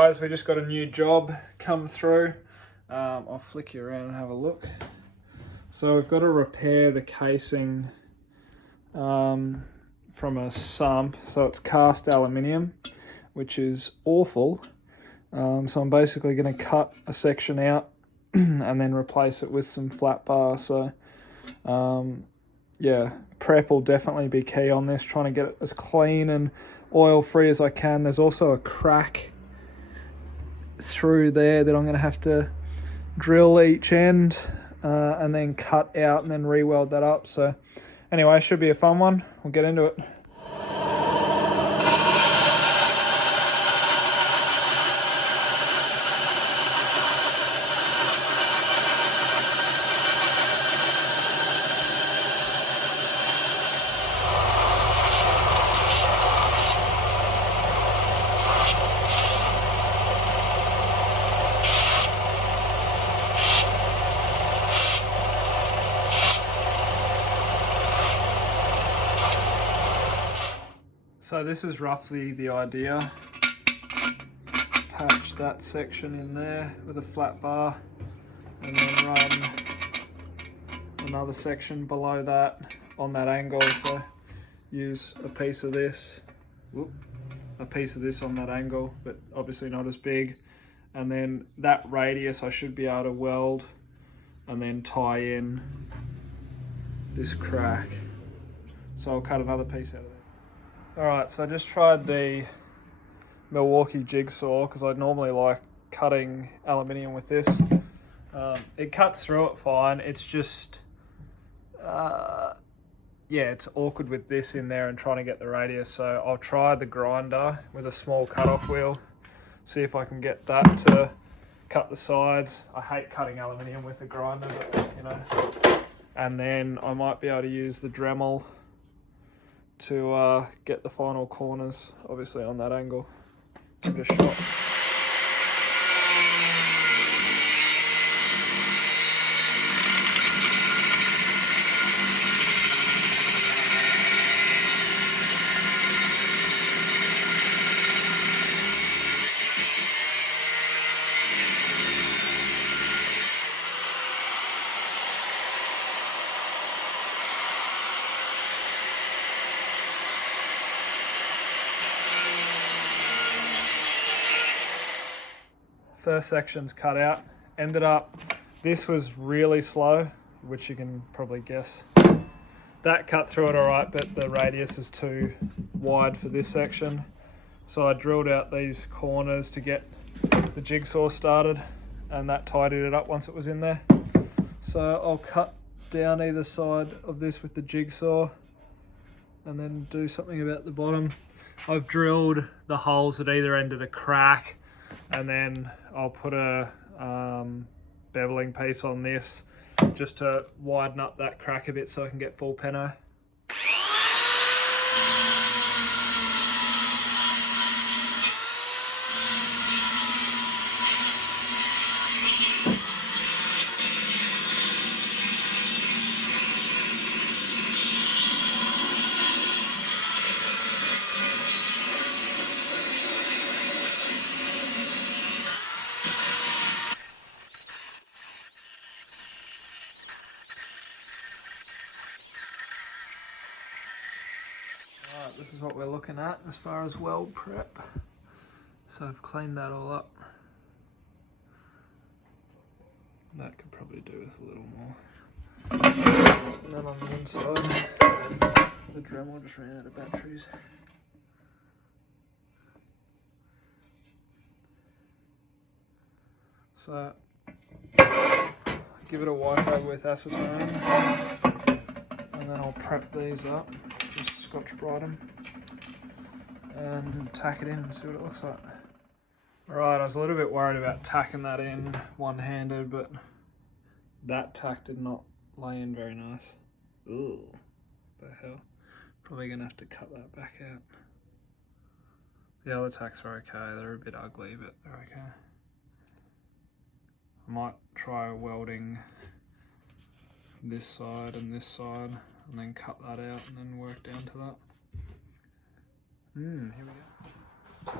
guys, we just got a new job come through. I'll flick you around and have a look. So we've got to repair the casing from a sump. So it's cast aluminium, which is awful. So I'm basically going to cut a section out and then replace it with some flat bar. So yeah, prep will definitely be key on this, trying to get it as clean and oil free as I can. There's also a crack through there that I'm going to have to drill each end and then cut out and then re-weld that up. So anyway, it should be a fun one. We'll get into it. So this is roughly the idea. Patch that section in there with a flat bar and then run another section below that on that angle. So use a piece of this, on that angle, but obviously not as big. And then that radius I should be able to weld and then tie in this crack. So I'll cut another piece out of there. Alright, so I just tried the Milwaukee jigsaw because I normally like cutting aluminium with this. It cuts through it fine. It's just, yeah, it's awkward with this in there and trying to get the radius. So I'll try the grinder with a small cut-off wheel, see if I can get that to cut the sides. I hate cutting aluminium with a grinder, but you know. And then I might be able to use the Dremel to get the final corners, obviously on that angle. Give it a shot. First section's cut out. Ended up, this was really slow, which you can probably guess. That cut through it all right, but the radius is too wide for this section. So I drilled out these corners to get the jigsaw started, and that tidied it up once it was in there. So I'll cut down either side of this with the jigsaw and then do something about the bottom. I've drilled the holes at either end of the crack, and then I'll put a beveling piece on this just to widen up that crack a bit so I can get full peno. Alright, this is what we're looking at as far as weld prep. So I've cleaned that all up. That could probably do with a little more. And then on the inside, the Dremel just ran out of batteries. So give it a wipe over with acetone, and then I'll prep these up. Scotch-brite them and tack it in and see what it looks like. Right, I was a little bit worried about tacking that in one-handed, but that tack did not lay in very nice. Ooh, what the hell? Probably gonna have to cut that back out. The other tacks are okay, they're a bit ugly, but they're okay. I might try welding this side and this side, and then cut that out and then work down to that. Here we go.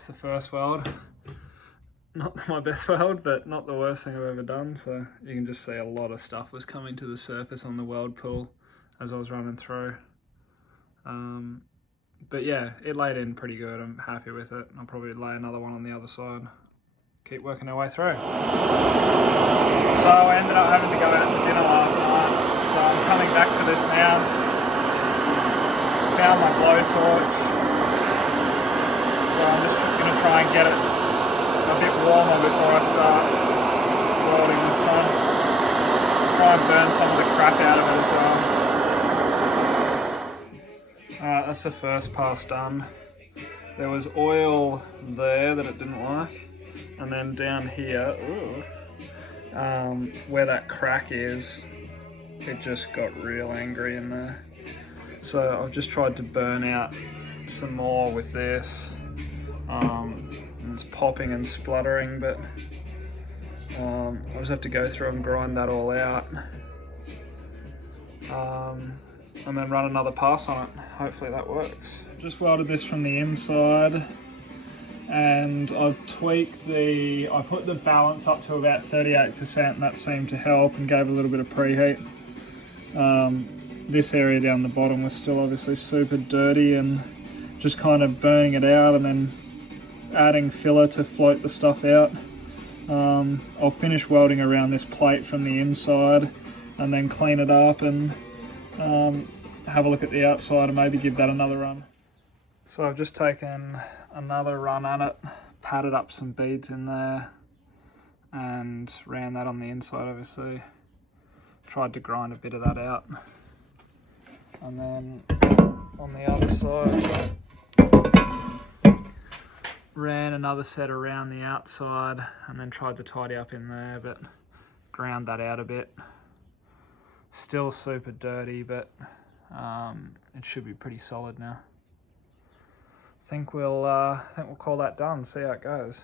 that's the first weld. Not my best weld, but not the worst thing I've ever done. So you can just see a lot of stuff was coming to the surface on the weld pool as I was running through. But yeah, it laid in pretty good. I'm happy with it. I'll probably lay another one on the other side. Keep working our way through. So I ended up having to go out to dinner last night. So I'm coming back to this now. Found my blowtorch. So I'm just going to try and get it a bit warmer before I start welding this one. Try and burn some of the crap out of it as well. Alright, that's the first pass done. There was oil there that it didn't like, and then down here, where that crack is, it just got real angry in there. So I've just tried to burn out some more with this. And it's popping and spluttering, but I'll just have to go through and grind that all out. And then run another pass on it. Hopefully that works. Just welded this from the inside, and I've tweaked I put the balance up to about 38%, and that seemed to help and gave a little bit of preheat. This area down the bottom was still obviously super dirty, and just kind of burning it out and then adding filler to float the stuff out. I'll finish welding around this plate from the inside and then clean it up and have a look at the outside and maybe give that another run. So I've just taken another run at it, patted up some beads in there and ran that on the inside obviously. Tried to grind a bit of that out. And then on the other side, ran another set around the outside and then tried to tidy up in there, but ground that out a bit. Still super dirty, but it should be pretty solid now. I think we'll call that done, see how it goes.